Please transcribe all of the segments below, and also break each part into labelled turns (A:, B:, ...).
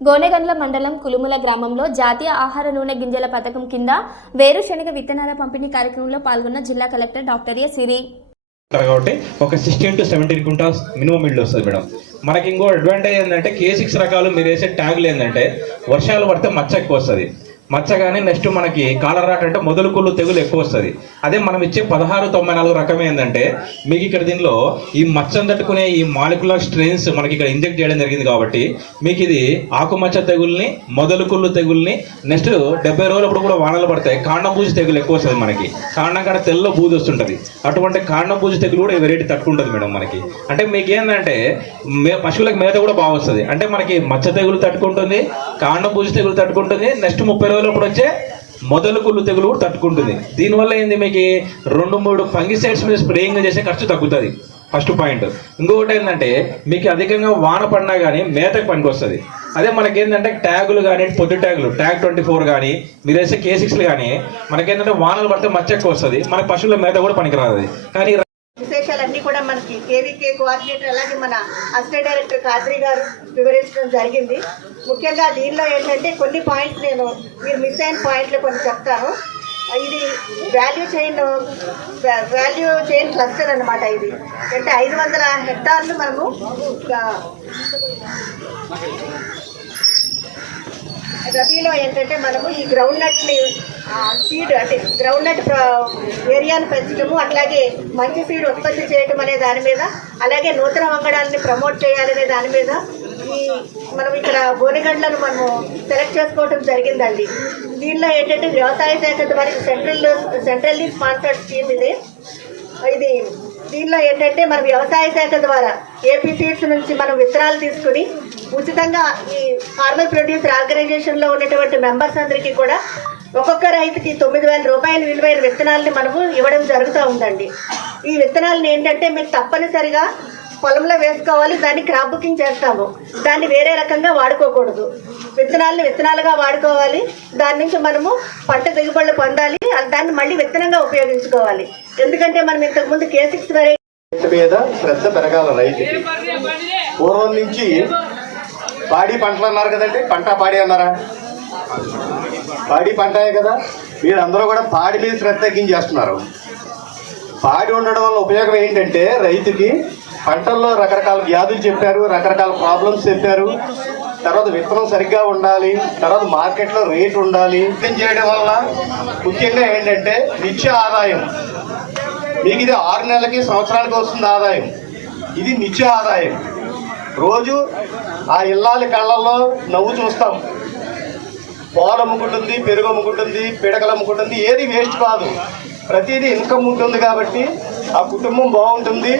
A: గోనెగండ్ల మండలం కులుముల గ్రామంలో జాతీయ ఆహార నూనె గింజల పథకం కింద వేరుశనగ విత్తనాల పంపిణీ కార్యక్రమంలో పాల్గొన్న జిల్లా కలెక్టర్ డాక్టర్ ఎ సిరి.
B: కాబట్టి ఒక sixteen to seventeen quintals minimum ఇల్లు వస్తుంది మేడం. మనకి ఇంకో అడ్వాంటేజ్ ఏంటంటే కే సిక్స్ రకాలు మీరు వేసే ట్యాగులు ఏంటంటే వర్షాలు పడితే మచ్చ ఎక్కువ వస్తుంది. మచ్చ కానీ నెక్స్ట్ మనకి కాలరాట్ అంటే మొదలు కుళ్ళు తెగులు ఎక్కువ వస్తుంది. అదే మనం ఇచ్చే పదహారు తొంభై నాలుగు రకం ఏంటంటే మీకు ఇక్కడ దీనిలో ఈ మచ్చను తట్టుకునే ఈ మాలిక్యులర్ స్ట్రెయిన్స్ మనకి ఇక్కడ ఇంజెక్ట్ చేయడం జరిగింది కాబట్టి మీకు ఇది ఆకుమచ్చ తెగుల్ని మొదలు కుళ్ళు తెగుల్ని నెక్స్ట్ డెబ్బై రోజులప్పుడు కూడా వానలు పడతాయి. కాండం బూజు తెగులు ఎక్కువ వస్తుంది మనకి. కాండం కాడ తెల్ల బూజు వస్తుంటుంది. అటువంటి కాండం బూజు తెగులు కూడా వెరైటీ తట్టుకుంటుంది మేడం మనకి. అంటే మీకు ఏంటంటే మే పశువులకు మేత కూడా బాగా వస్తుంది. అంటే మనకి మచ్చ తెగులు తట్టుకుంటుంది కాండం పూజ తెగులు తట్టుకుంటుంది. నెక్స్ట్ ముప్పై రోజులప్పుడు వచ్చే మొదలు కుళ్ళు తెగులు కూడా తట్టుకుంటుంది. దీనివల్ల ఏంది మీకు రెండు మూడు ఫంగిసైడ్స్ మీద స్ప్రేయింగ్ చేసే ఖర్చు తగ్గుతుంది. First point. ఇంకొకటి ఏంటంటే మీకు అధికంగా వాన పడినా కానీ మేతకు పనికి వస్తుంది అదే మనకేంటంటే ట్యాగులు కానీ పొద్దు ట్యాగులు ట్యాగ్ ట్వంటీ ఫోర్ కానీ మీరు వేసే కే సిక్స్లు కానీ మనకేంటంటే వానలు పడితే మచ్చ ఎక్కువ వస్తుంది. మన పశువుల మేత కూడా పనికిరాదు. కానీ
C: మనకి కేవీకే కోఆర్డినేటర్ అలాగే మన అసిస్టెంట్ డైరెక్టర్ కాద్రి గారు వివరించడం జరిగింది. ముఖ్యంగా దీనిలో ఏంటంటే కొన్ని పాయింట్స్ నేను మీరు మిస్ అయిన పాయింట్లు కొన్ని చెప్తాను. ఇది value chain value chain cluster అనమాట ఇది. అంటే ఐదు వందల హెక్టార్లు మనము రబీలో ఏంటంటే మనము ఈ గ్రౌండ్ నట్ని సీడ్ అంటే గ్రౌండ్ నట్ ఏరియాను పెంచడము అట్లాగే మంచి సీడ్ ఉత్పత్తి చేయడం అనే దాని మీద అలాగే నూతన వంగడాలని ప్రమోట్ చేయాలనే దాని మీద ఈ మనం ఇక్కడ గోనెగండ్లను మనము సెలెక్ట్ చేసుకోవడం జరిగిందండి. దీనిలో ఏంటంటే వ్యవసాయ శాఖ ద్వారా సెంట్రల్ సెంట్రల్లీ స్పాన్సర్డ్ స్కీమ్ ఇది. ఇది దీనిలో ఏంటంటే మన వ్యవసాయ శాఖ ద్వారా ఏపీ సీడ్స్ నుంచి మనం విత్తనాలు తీసుకుని ఉచితంగా ఈ ఫార్మర్ ప్రొడ్యూసర్ ఆర్గనైజేషన్లో ఉన్నటువంటి మెంబర్స్ అందరికీ కూడా ఒక్కొక్క రైతుకి తొమ్మిది వేల రూపాయల విలువైన విత్తనాలని మనము ఇవ్వడం జరుగుతూ ఉందండి. ఈ విత్తనాలను ఏంటంటే మీరు తప్పనిసరిగా పొలంలో వేసుకోవాలి దాన్ని క్రాప్ బుకింగ్ చేస్తాము. దాన్ని వేరే రకంగా వాడుకోకూడదు. విత్తనాలను విత్తనాలుగా వాడుకోవాలి దాని నుంచి మనము పంట దిగుబడులు పొందాలి దాన్ని మళ్ళీ విత్తనంగా ఉపయోగించుకోవాలి. ఎందుకంటే మనం ఇంతకుముందు కే సిక్స్ వెరైటీ
D: మీద శ్రద్ధ పెరగాల రైతుకి పూర్వం నుంచి పాడి పంటలు అన్నారు కదండి పంట పాడి అన్నారా? పాడి పంటాయే కదా. మీరందరూ కూడా పాడి మీద శ్రద్ధ తగ్గించేస్తున్నారు పాడి ఉండడం వల్ల ఉపయోగం ఏంటంటే రైతుకి పంటల్లో రకరకాల వ్యాధులు చెప్పారు రకరకాల ప్రాబ్లమ్స్ చెప్పారు. తర్వాత విత్తనం సరిగ్గా ఉండాలి తర్వాత మార్కెట్లో రేట్ ఉండాలి. విత్తనం చేయడం వల్ల ముఖ్యంగా ఏంటంటే నిత్య ఆదాయం. మీకు ఇది ఆరు నెలలకి సంవత్సరానికి వస్తుంది ఆదాయం. ఇది నిత్య ఆదాయం. రోజు ఆ ఇల్లాలి కళ్ళల్లో నవ్వు చూస్తాం. పాలు అమ్ముకుంటుంది పెరుగు అమ్ముకుంటుంది పిడకలు అమ్ముకుంటుంది ఏది వేస్ట్ కాదు. ప్రతిదీ ఇన్కమ్ ఉంటుంది కాబట్టి ఆ కుటుంబం బాగుంటుంది.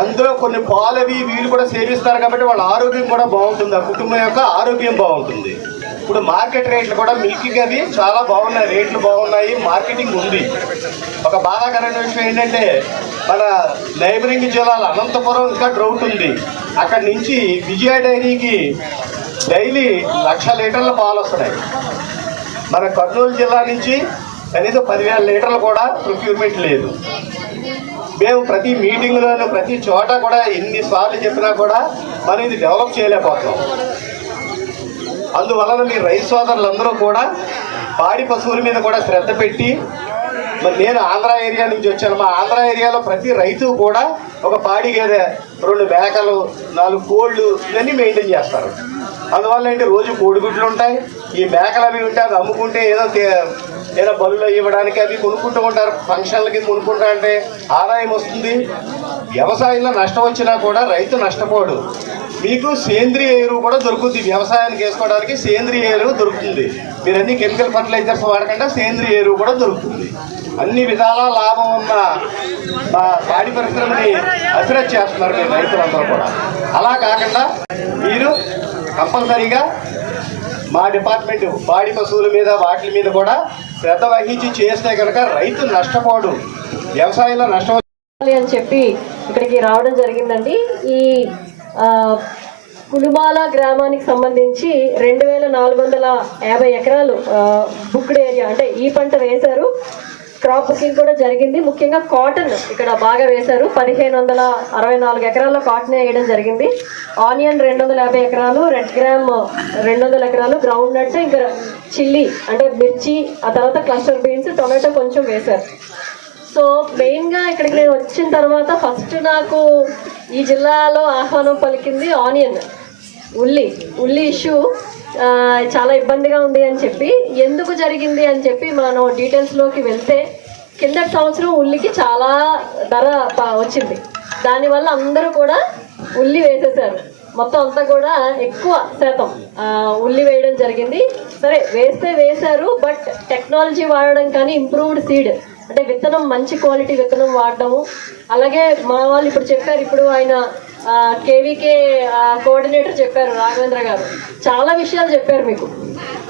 D: అందులో కొన్ని పాలు అవి వీళ్ళు కూడా సేవిస్తారు కాబట్టి వాళ్ళ ఆరోగ్యం కూడా బాగుంటుంది. ఆ కుటుంబం యొక్క ఆరోగ్యం బాగుంటుంది. ఇప్పుడు మార్కెట్ రేట్లు కూడా మిల్కింగ్ అవి చాలా బాగున్నాయి రేట్లు బాగున్నాయి మార్కెటింగ్ ఉంది. ఒక బాధాకరమైన విషయం ఏంటంటే మన నైబరింగ్ జిల్లాల అనంతపురం ఇంకా డ్రౌట్ ఉంది. అక్కడి నుంచి విజయ డైరీకి డైలీ లక్ష లీటర్ల పాలు వస్తున్నాయి. మన కర్నూలు జిల్లా నుంచి కనీసం పదివేల లీటర్లు కూడా ప్రొక్యూర్మెంట్ లేదు. మేము ప్రతి మీటింగ్లోనూ ప్రతి చోట కూడా ఎన్నిసార్లు చెప్పినా కూడా మనం ఇది డెవలప్ చేయలేకపోతున్నాం. అందువలన మీ రైతు సోదరులందరూ కూడా పాడి పశువుల మీద కూడా శ్రద్ధ పెట్టి మరి నేను ఆంధ్ర ఏరియా నుంచి వచ్చాను. మా ఆంధ్ర ఏరియాలో ప్రతి రైతు కూడా ఒక పాడి గేదె రెండు మేకలు నాలుగు కోళ్ళు ఇవన్నీ మెయింటైన్ చేస్తారు. అందువల్ల ఏంటి? రోజు కోడిగుడ్లు ఉంటాయి. ఈ మేకలు అవి ఉంటే అవి అమ్ముకుంటే ఏదో ఏదో బలులు ఇవ్వడానికి అవి కొనుక్కుంటూ ఉంటారు. ఫంక్షన్లకి కొనుక్కుంటా అంటే ఆదాయం వస్తుంది. వ్యవసాయంలో నష్టం వచ్చినా కూడా రైతు నష్టపోడు. మీకు సేంద్రియ ఎరువు కూడా దొరుకుతుంది. వ్యవసాయానికి వేసుకోవడానికి సేంద్రియ ఎరువు దొరుకుతుంది. మీరు అన్ని కెమికల్ ఫర్టిలైజర్స్ వాడకుండా సేంద్రియ ఎరువు కూడా దొరుకుతుంది. అన్ని విధాల లాభం ఉన్న పాడి పరిశ్రమని అభివృద్ధి చేస్తున్నారు మీరు రైతులందరూ కూడా. అలా కాకుండా మీరు కంపల్సరీగా మా డిపార్ట్మెంట్ పాడి పశువుల మీద వాటి మీద కూడా శ్రద్ధ వహించి చేస్తే కనుక రైతు నష్టపోడు. వ్యవసాయంలో నష్టం
E: అని చెప్పి ఇక్కడికి రావడం జరిగిందండి. ఈ కులుమాల గ్రామానికి సంబంధించి రెండు వేల నాలుగు వందల యాభై ఎకరాలు బుక్డ్ ఏరియా అంటే ఈ పంట వేశారు. క్రాప్ బుకింగ్ కూడా జరిగింది. ముఖ్యంగా కాటన్ ఇక్కడ బాగా వేశారు. పదిహేను వందల అరవై నాలుగు ఎకరాల్లో కాటన్ వేయడం జరిగింది. ఆనియన్ రెండు వందల యాభై ఎకరాలు రెడ్ గ్రామ్ రెండు వందల ఎకరాలు గ్రౌండ్ నట్ ఇంకా చిల్లీ అంటే మిర్చి ఆ తర్వాత క్లస్టర్ బీన్స్ టొమాటో కొంచెం వేశారు. సో మెయిన్గా ఇక్కడికి నేను వచ్చిన తర్వాత ఫస్ట్ నాకు ఈ జిల్లాలో ఆహ్వానం పలికింది ఆనియన్. ఉల్లి. ఉల్లి ఇష్యూ చాలా ఇబ్బందిగా ఉంది అని చెప్పి. ఎందుకు జరిగింది అని చెప్పి మనం డీటెయిల్స్లోకి వెళ్తే కిందటి సంవత్సరం ఉల్లికి చాలా ధర వచ్చింది. దానివల్ల అందరూ కూడా ఉల్లి వేసేసారు మొత్తం అంతా కూడా ఎక్కువ శాతం ఉల్లి వేయడం జరిగింది. సరే వేస్తే వేశారు బట్ టెక్నాలజీ వాడడం కానీ ఇంప్రూవ్డ్ సీడ్. అంటే విత్తనం మంచి క్వాలిటీ విత్తనం వాడడము. అలాగే మా వాళ్ళు ఇప్పుడు చెప్పారు ఇప్పుడు ఆయన కేవీకే కోఆర్డినేటర్ చెప్పారు రాఘవేంద్ర గారు. చాలా విషయాలు చెప్పారు మీకు.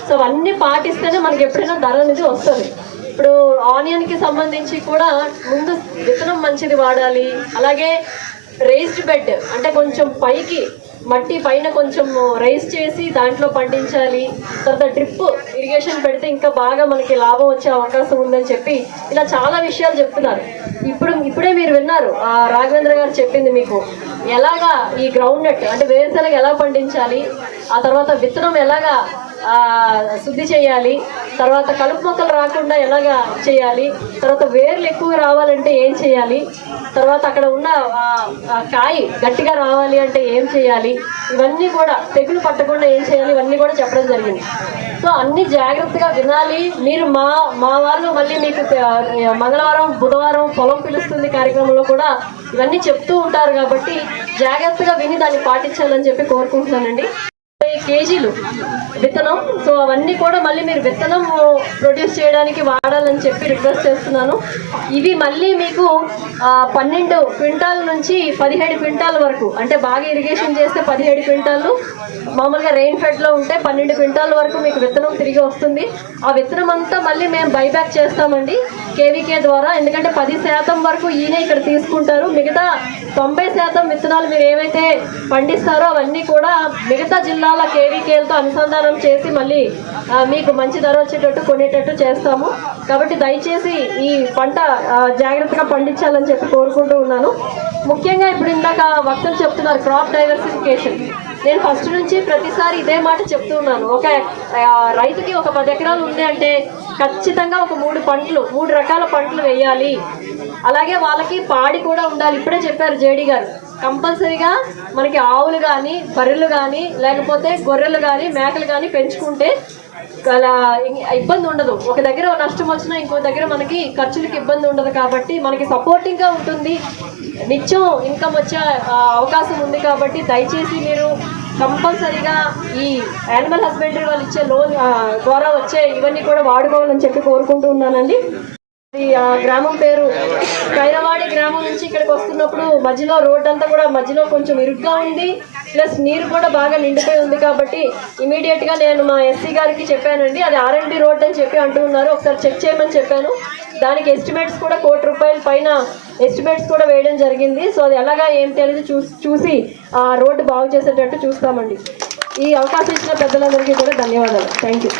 E: సో అవన్నీ పాటిస్తేనే మనకి ఎప్పుడైనా ధర అనేది వస్తుంది. ఇప్పుడు ఆనియన్కి సంబంధించి కూడా ముందు విత్తనం మంచిది వాడాలి. అలాగే రేస్డ్ బెడ్ అంటే కొంచెం పైకి మట్టి పైన కొంచెం రైస్ చేసి దాంట్లో పండించాలి. తర్వాత డ్రిప్ ఇరిగేషన్ పెడితే ఇంకా బాగా మనకి లాభం వచ్చే అవకాశం ఉందని చెప్పి ఇలా చాలా విషయాలు చెప్తున్నారు. ఇప్పుడు ఇప్పుడే మీరు విన్నారు ఆ రాఘవేంద్ర గారు చెప్పింది మీకు. ఎలాగా ఈ గ్రౌండ్ నట్ అంటే వేరుశనగ ఎలా పండించాలి? ఆ తర్వాత విత్తనం ఎలాగా శుద్ధి చేయాలి? తర్వాత కలుపు మొక్కలు రాకుండా ఎలాగా చేయాలి? తర్వాత వేర్లు ఎక్కువ రావాలంటే ఏం చేయాలి? తర్వాత అక్కడ ఉన్న కాయ గట్టిగా రావాలి అంటే ఏం చేయాలి? ఇవన్నీ కూడా తెగులు పట్టకుండా ఏం చేయాలి? ఇవన్నీ కూడా చెప్పడం జరిగింది. సో అన్ని జాగ్రత్తగా వినాలి. మీరు మా మా వాళ్ళు మళ్ళీ మీకు మంగళవారం బుధవారం పొలం పిలుస్తుంది కార్యక్రమంలో కూడా ఇవన్నీ చెప్తూ ఉంటారు కాబట్టి జాగ్రత్తగా విని దాన్ని పాటించాలని చెప్పి కోరుకుంటున్నానండి. కేజీలు విత్తనం. సో అవన్నీ కూడా మళ్ళీ మీరు విత్తనం ప్రొడ్యూస్ చేయడానికి వాడాలని చెప్పి రిక్వెస్ట్ చేస్తున్నాను. ఇవి మళ్ళీ మీకు పన్నెండు క్వింటాల్ నుంచి పదిహేడు క్వింటాల్ వరకు అంటే బాగా ఇరిగేషన్ చేస్తే పదిహేడు క్వింటాలు మామూలుగా రెయిన్ ఫెడ్లో ఉంటే పన్నెండు క్వింటాల్ వరకు మీకు విత్తనం తిరిగి వస్తుంది. ఆ విత్తనం అంతా మళ్ళీ మేము బైబ్యాక్ చేస్తామండి కేవీకే ద్వారా. ఎందుకంటే పది శాతం వరకు ఈయన ఇక్కడ తీసుకుంటారు. మిగతా తొంభై శాతం విత్తనాలు మీరు ఏవైతే పండిస్తారో అవన్నీ కూడా మిగతా జిల్లాల కేవీకేలతో అనుసంధానం చేసి మళ్ళీ మీకు మంచి ధర వచ్చేటట్టు కొనేటట్టు చేస్తాము. కాబట్టి దయచేసి ఈ పంట జాగ్రత్తగా పండించాలని చెప్పి కోరుకుంటూ ఉన్నాను. ముఖ్యంగా ఇప్పుడు ఇందాక వక్తలు చెప్తున్నారు క్రాప్ డైవర్సిఫికేషన్ నేను ఫస్ట్ నుంచి ప్రతిసారి ఇదే మాట చెప్తూ ఉన్నాను. ఒక రైతుకి ఒక పది ఎకరాలు ఉంది అంటే ఖచ్చితంగా ఒక మూడు పంటలు మూడు రకాల పంటలు వేయాలి. అలాగే వాళ్ళకి పాడి కూడా ఉండాలి. ఇప్పుడే చెప్పారు జేడీ గారు. కంపల్సరీగా మనకి ఆవులు కానీ బర్రెలు కానీ లేకపోతే గొర్రెలు కానీ మేకలు కానీ పెంచుకుంటే అలా ఇబ్బంది ఉండదు. ఒక దగ్గర నష్టం వచ్చినా ఇంకో దగ్గర మనకి ఖర్చులకు ఇబ్బంది ఉండదు కాబట్టి మనకి సపోర్టింగ్గా ఉంటుంది. నిత్యం ఇన్కమ్ వచ్చే అవకాశం ఉంది కాబట్టి దయచేసి మీరు కంపల్సరీగా ఈ యానిమల్ హస్బెండరీ వాళ్ళు ఇచ్చే లోన్ ద్వారా వచ్చే ఇవన్నీ కూడా వాడుకోవాలని చెప్పి కోరుకుంటూ ఉన్నానండి. ఆ గ్రామం పేరు కైరవాడి గ్రామం నుంచి ఇక్కడికి వస్తున్నప్పుడు మధ్యలో రోడ్ అంతా కూడా మధ్యలో కొంచెం ఇరుగ్గా ఉంది. ప్లస్ నీరు కూడా బాగా నిండిపోయి ఉంది కాబట్టి ఇమీడియట్గా నేను మా ఎస్సీ గారికి చెప్పానండి. అది ఆర్ఎండ్బి రోడ్ అని చెప్పి అంటూ ఉన్నారు. ఒకసారి చెక్ చేయమని చెప్పాను. దానికి ఎస్టిమేట్స్ కూడా కోటి రూపాయల పైన ఎస్టిమేట్స్ కూడా వేయడం జరిగింది. సో అది ఎలాగా ఏంటి అనేది చూసి చూసి ఆ రోడ్డు బాగు చేసేటట్టు చూస్తామండి. ఈ అవకాశం ఇచ్చిన పెద్దలందరికీ కూడా ధన్యవాదాలు. థ్యాంక్ యూ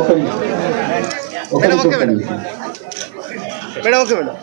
D: ఒక నిమిషం. ఒక నిమిషం, ఒక నిమిషం.
F: Madam okay madam